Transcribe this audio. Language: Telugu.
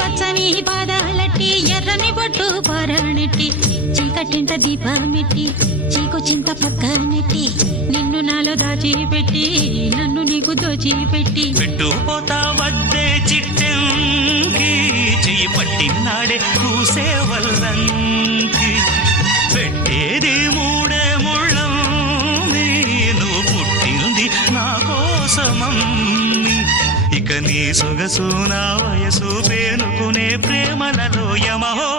పచ్చని పాదాలట్టి ఎర్రని బొట్టు పారాణెట్టి చీకటింట దీపమెట్టి చీకు చింత పక్క నెట్టి నిన్ను నాలో దాచిపెట్టి నన్ను నీకు దోచిపెట్టి పెట్టుపోతా వద్దే చిట్టంకి చెయ్యి పట్టినాడే కూసే వల్లంకి పెట్టేది మూడే ముళ్ళం నువ్వు పుట్టింది నా కోసమమ్మి ఇక నీ సొగసు నా వయసు పేనుకునే ప్రేమలలో యమహో